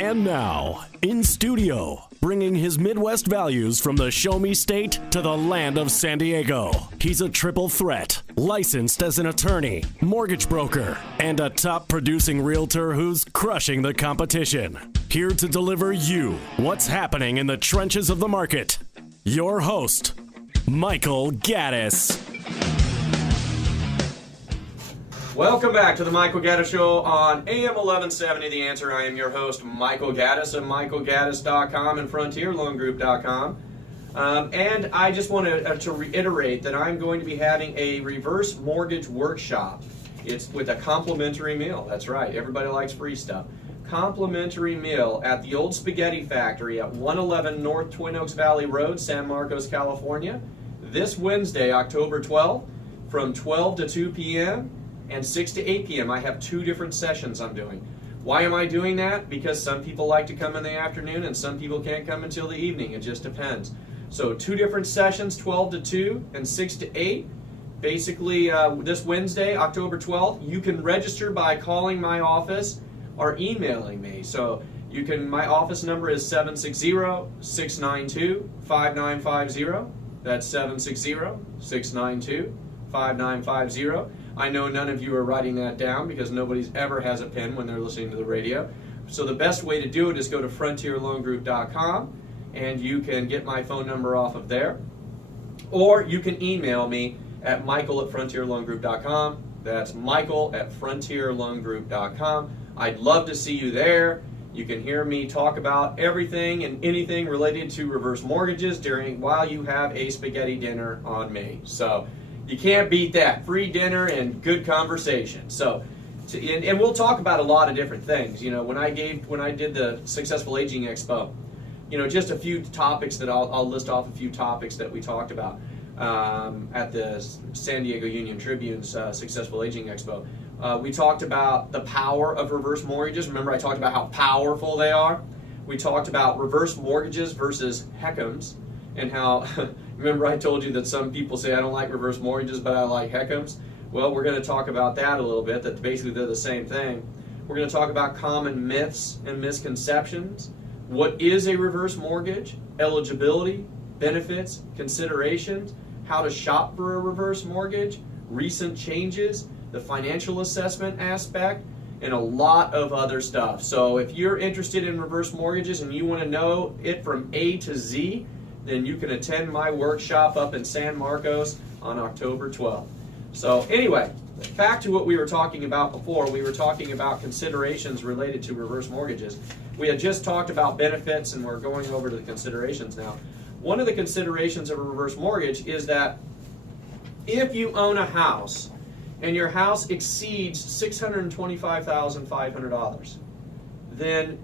And now, in studio, bringing his Midwest values from the Show Me State to the land of San Diego. He's a triple threat, licensed as an attorney, mortgage broker, and a top producing realtor who's crushing the competition. Here to deliver you what's happening in the trenches of the market. Your host, Michael Gaddis. Welcome back to the Michael Gaddis Show on AM 1170 The Answer. I am your host, Michael Gaddis of michaelgaddis.com and frontierloangroup.com. And I just want to reiterate that I'm going to be having a reverse mortgage workshop. It's with a complimentary meal. That's right. Everybody likes free stuff. Complimentary meal at the Old Spaghetti Factory at 111 North Twin Oaks Valley Road, San Marcos, California. This Wednesday, October 12th, from 12 to 2 p.m. and 6 to 8 p.m. I have two different sessions I'm doing. Why am I doing that? Because some people like to come in the afternoon and some people can't come until the evening. It just depends. So two different sessions, 12 to 2 and 6 to 8. Basically, this Wednesday, October 12th, you can register by calling my office or emailing me. So you can. My office number is 760-692-5950. That's 760-692-5950. I know none of you are writing that down because nobody's ever has a pen when they're listening to the radio. So the best way to do it is go to frontierloangroup.com and you can get my phone number off of there. Or you can email me at michael@frontierloangroup.com. That's michael@frontierloangroup.com. I'd love to see you there. You can hear me talk about everything and anything related to reverse mortgages while you have a spaghetti dinner on me. So you can't beat that. Free dinner and good conversation. So, and we'll talk about a lot of different things. You know, when I did the Successful Aging Expo, you know, just a few topics that I'll list off a few topics that we talked about at the San Diego Union Tribune's Successful Aging Expo. We talked about the power of reverse mortgages. Remember, I talked about how powerful they are. We talked about reverse mortgages versus HECMs, and how. Remember I told you that some people say I don't like reverse mortgages, but I like HECMs? Well, we're going to talk about that a little bit, that basically they're the same thing. We're going to talk about common myths and misconceptions. What is a reverse mortgage? Eligibility, benefits, considerations, how to shop for a reverse mortgage, recent changes, the financial assessment aspect, and a lot of other stuff. So if you're interested in reverse mortgages and you want to know it from A to Z, then you can attend my workshop up in San Marcos on October 12th. So anyway, back to what we were talking about before. We were talking about considerations related to reverse mortgages. We had just talked about benefits, and we're going over to the considerations now. One of the considerations of a reverse mortgage is that if you own a house and your house exceeds $625,500, then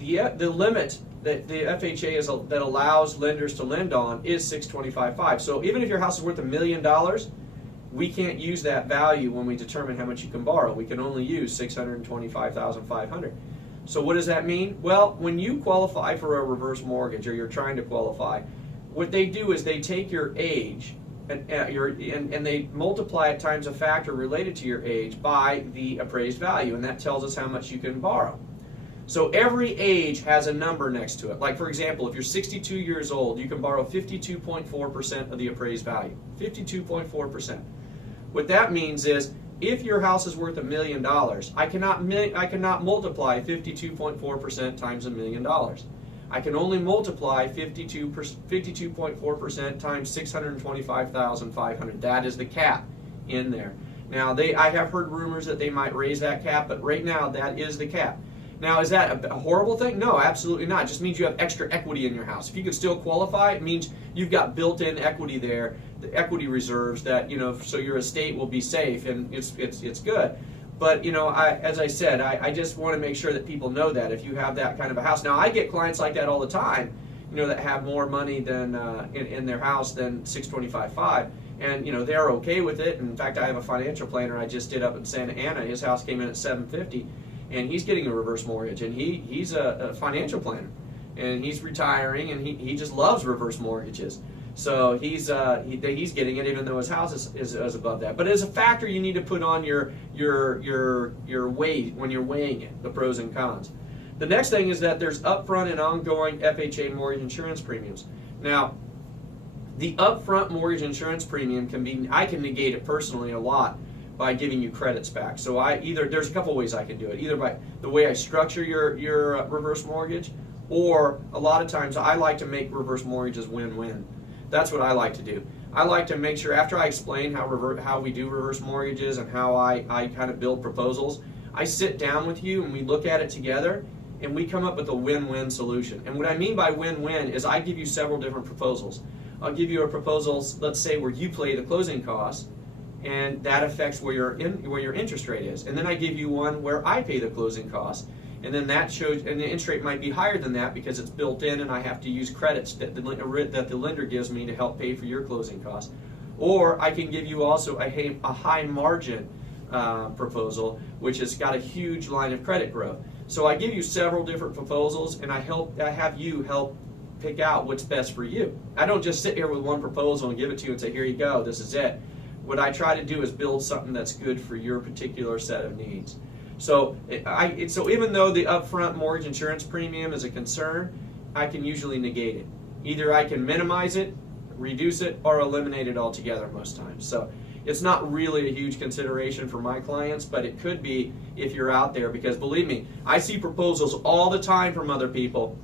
the limit that the FHA that allows lenders to lend on is $625,500. So even if your house is worth $1 million, we can't use that value when we determine how much you can borrow. We can only use $625,500. So what does that mean? Well, when you qualify for a reverse mortgage, or you're trying to qualify, what they do is they take your age and they multiply it times a factor related to your age by the appraised value, and that tells us how much you can borrow. So every age has a number next to it. Like, for example, if you're 62 years old, you can borrow 52.4% of the appraised value. 52.4%. What that means is, if your house is worth $1 million, I cannot multiply 52.4% times $1 million. I can only multiply 52.4% times $625,500. That is the cap in there. Now, I have heard rumors that they might raise that cap, but right now that is the cap. Now, is that a horrible thing? No, absolutely not. It just means you have extra equity in your house. If you can still qualify, it means you've got built-in equity there, the equity reserves that, you know, so your estate will be safe, and it's good. But, you know, as I said, I just want to make sure that people know that if you have that kind of a house. Now, I get clients like that all the time, you know, that have more money than in their house than $625,500. And, you know, they're okay with it. In fact, I have a financial planner I just did up in Santa Ana. His house came in at $750,000. And he's getting a reverse mortgage, and he's a financial planner, and he's retiring, and he just loves reverse mortgages. So he's getting it, even though his house is above that. But as a factor, you need to put on your weight when you're weighing it, the pros and cons. The next thing is that there's upfront and ongoing FHA mortgage insurance premiums. Now, the upfront mortgage insurance premium I can negate it personally a lot by giving you credits back. So there's a couple ways I can do it. Either by the way I structure your reverse mortgage, or a lot of times I like to make reverse mortgages win-win. That's what I like to do. I like to make sure after I explain how we do reverse mortgages and how I kind of build proposals, I sit down with you and we look at it together and we come up with a win-win solution. And what I mean by win-win is I give you several different proposals. I'll give you a proposal, let's say, where you pay the closing costs, and that affects where your interest rate is. And then I give you one where I pay the closing costs, and then that shows, and the interest rate might be higher than that because it's built in, and I have to use credits that the lender gives me to help pay for your closing costs. Or I can give you also a high margin proposal, which has got a huge line of credit growth. So I give you several different proposals, and I have you help pick out what's best for you. I don't just sit here with one proposal and give it to you and say, here you go, this is it. What I try to do is build something that's good for your particular set of needs. So even though the upfront mortgage insurance premium is a concern, I can usually negate it. Either I can minimize it, reduce it, or eliminate it altogether most times. So it's not really a huge consideration for my clients, but it could be if you're out there, because believe me, I see proposals all the time from other people,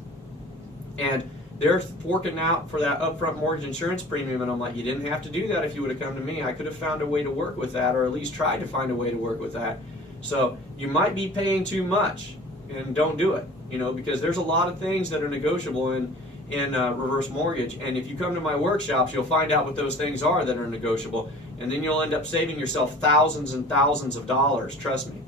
and they're forking out for that upfront mortgage insurance premium, and I'm like, you didn't have to do that if you would have come to me. I could have found a way to work with that, or at least tried to find a way to work with that. So you might be paying too much, and don't do it, because there's a lot of things that are negotiable in reverse mortgage, and if you come to my workshops, you'll find out what those things are that are negotiable, and then you'll end up saving yourself thousands and thousands of dollars, trust me.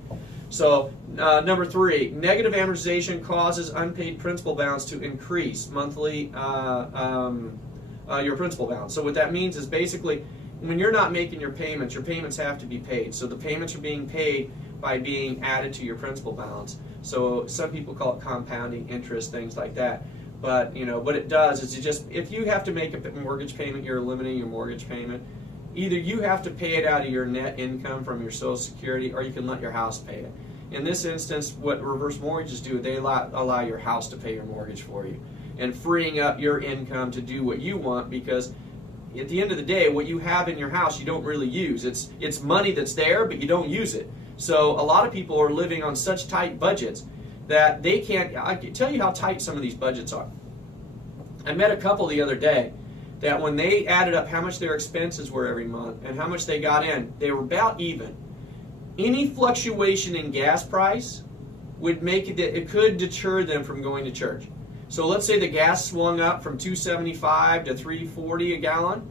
So number 3, negative amortization causes unpaid principal balance to increase monthly your principal balance. So what that means is basically when you're not making your payments have to be paid. So the payments are being paid by being added to your principal balance. So some people call it compounding interest, things like that. But what it does is if you have to make a mortgage payment, you're eliminating your mortgage payment. Either you have to pay it out of your net income from your Social Security, or you can let your house pay it. In this instance, what reverse mortgages do, they allow your house to pay your mortgage for you, and freeing up your income to do what you want, because at the end of the day, what you have in your house you don't really use. It's money that's there, but you don't use it. So a lot of people are living on such tight budgets that they can't. I can tell you how tight some of these budgets are. I met a couple the other day that when they added up how much their expenses were every month and how much they got in, they were about even. Any fluctuation in gas price would make it could deter them from going to church. So let's say the gas swung up from $2.75 to $3.40 a gallon.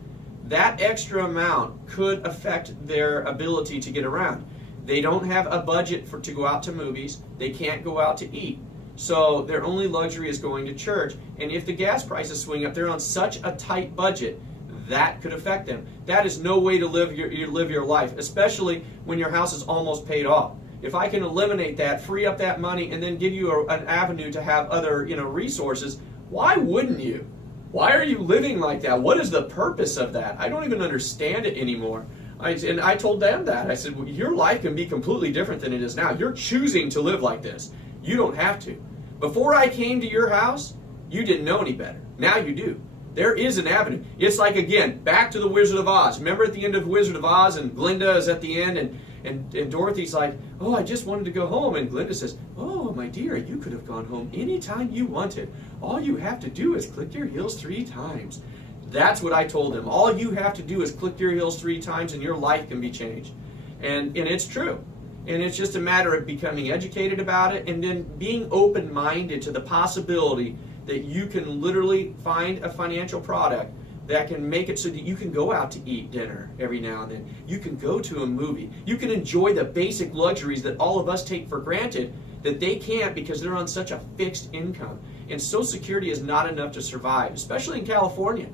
That extra amount could affect their ability to get around. They don't have a budget to go out to movies. They can't go out to eat. So their only luxury is going to church. And if the gas prices swing up, they're on such a tight budget, that could affect them. That is no way to live your life, especially when your house is almost paid off. If I can eliminate that, free up that money, and then give you an avenue to have other resources, why wouldn't you? Why are you living like that? What is the purpose of that? I don't even understand it anymore. And I told them that. I said, well, your life can be completely different than it is now. You're choosing to live like this. You don't have to. Before I came to your house, you didn't know any better. Now you do. There is an avenue. It's like, again, back to the Wizard of Oz. Remember at the end of Wizard of Oz, and Glinda is at the end, and Dorothy's like, oh, I just wanted to go home. And Glinda says, oh, my dear, you could have gone home anytime you wanted. All you have to do is click your heels 3 times. That's what I told them. All you have to do is click your heels 3 times and your life can be changed. And it's true. And it's just a matter of becoming educated about it and then being open-minded to the possibility that you can literally find a financial product that can make it so that you can go out to eat dinner every now and then. You can go to a movie. You can enjoy the basic luxuries that all of us take for granted that they can't because they're on such a fixed income. And Social Security is not enough to survive, especially in California.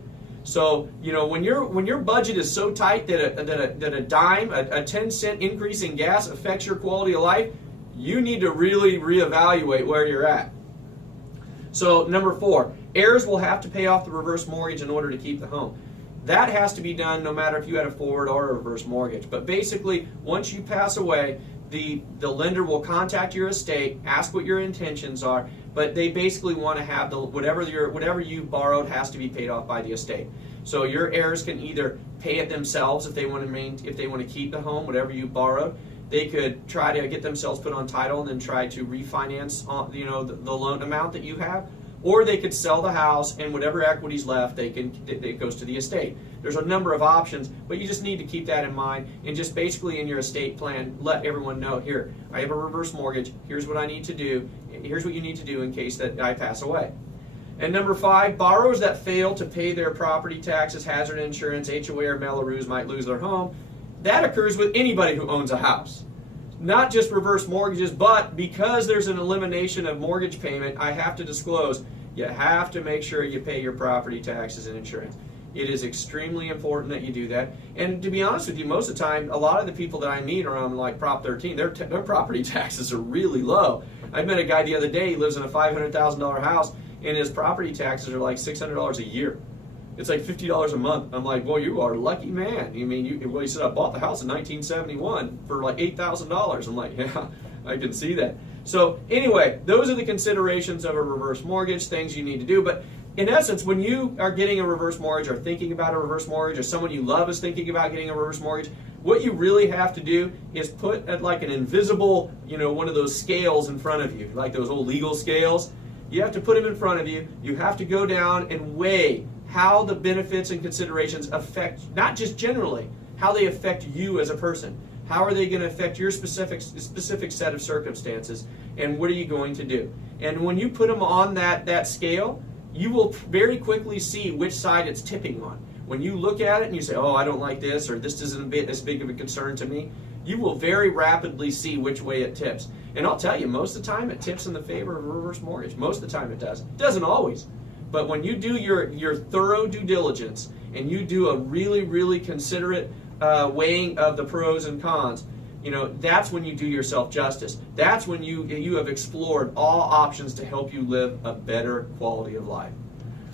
So, when your budget is so tight that a dime, a 10-cent increase in gas affects your quality of life, you need to really reevaluate where you're at. So, number 4, heirs will have to pay off the reverse mortgage in order to keep the home. That has to be done no matter if you had a forward or a reverse mortgage. But basically, once you pass away, the lender will contact your estate, ask what your intentions are, but they basically want to have whatever you borrowed has to be paid off by the estate. So your heirs can either pay it themselves if they want to keep the home, whatever you borrowed. They could try to get themselves put on title and then try to refinance the loan amount that you have, or they could sell the house and whatever equity's left, it goes to the estate. There's a number of options, but you just need to keep that in mind and just basically in your estate plan let everyone know, here, I have a reverse mortgage, here's what I need to do, here's what you need to do in case that I pass away. And number 5, borrowers that fail to pay their property taxes, hazard insurance, HOA, or Melrose might lose their home. That occurs with anybody who owns a house. Not just reverse mortgages, but because there's an elimination of mortgage payment, I have to disclose, you have to make sure you pay your property taxes and insurance. It is extremely important that you do that. And to be honest with you, most of the time, a lot of the people that I meet are on like Prop 13, their property taxes are really low. I met a guy the other day, he lives in a $500,000 house, and his property taxes are like $600 a year. It's like $50 a month. I'm like, well, you are a lucky man. I mean, he said, I bought the house in 1971 for like $8,000. I'm like, yeah, I can see that. So anyway, those are the considerations of a reverse mortgage, things you need to do. But in essence, when you are getting a reverse mortgage or thinking about a reverse mortgage or someone you love is thinking about getting a reverse mortgage, what you really have to do is put like an invisible, one of those scales in front of you, like those old legal scales. You have to put them in front of you. You have to go down and weigh how the benefits and considerations affect, not just generally, how they affect you as a person. How are they going to affect your specific set of circumstances, and what are you going to do? And when you put them on that scale, you will very quickly see which side it's tipping on. When you look at it and you say, oh, I don't like this, or this isn't as big of a concern to me, you will very rapidly see which way it tips. And I'll tell you, most of the time it tips in the favor of a reverse mortgage. Most of the time it does. It doesn't always. But when you do your thorough due diligence and you do a really, really considerate weighing of the pros and cons, that's when you do yourself justice. That's when you have explored all options to help you live a better quality of life.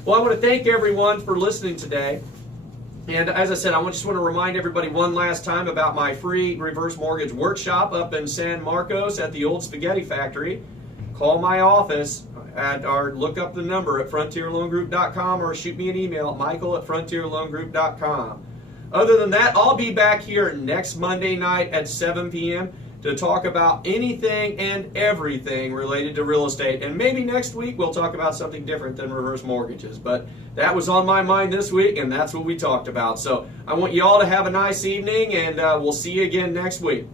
Well, I want to thank everyone for listening today. And as I said, I just want to remind everybody one last time about my free reverse mortgage workshop up in San Marcos at the old Spaghetti Factory. Call my office or look up the number at frontierloangroup.com or shoot me an email at michael@frontierloangroup.com. Other than that, I'll be back here next Monday night at 7 p.m. to talk about anything and everything related to real estate. And maybe next week we'll talk about something different than reverse mortgages. But that was on my mind this week, and that's what we talked about. So I want you all to have a nice evening, and we'll see you again next week.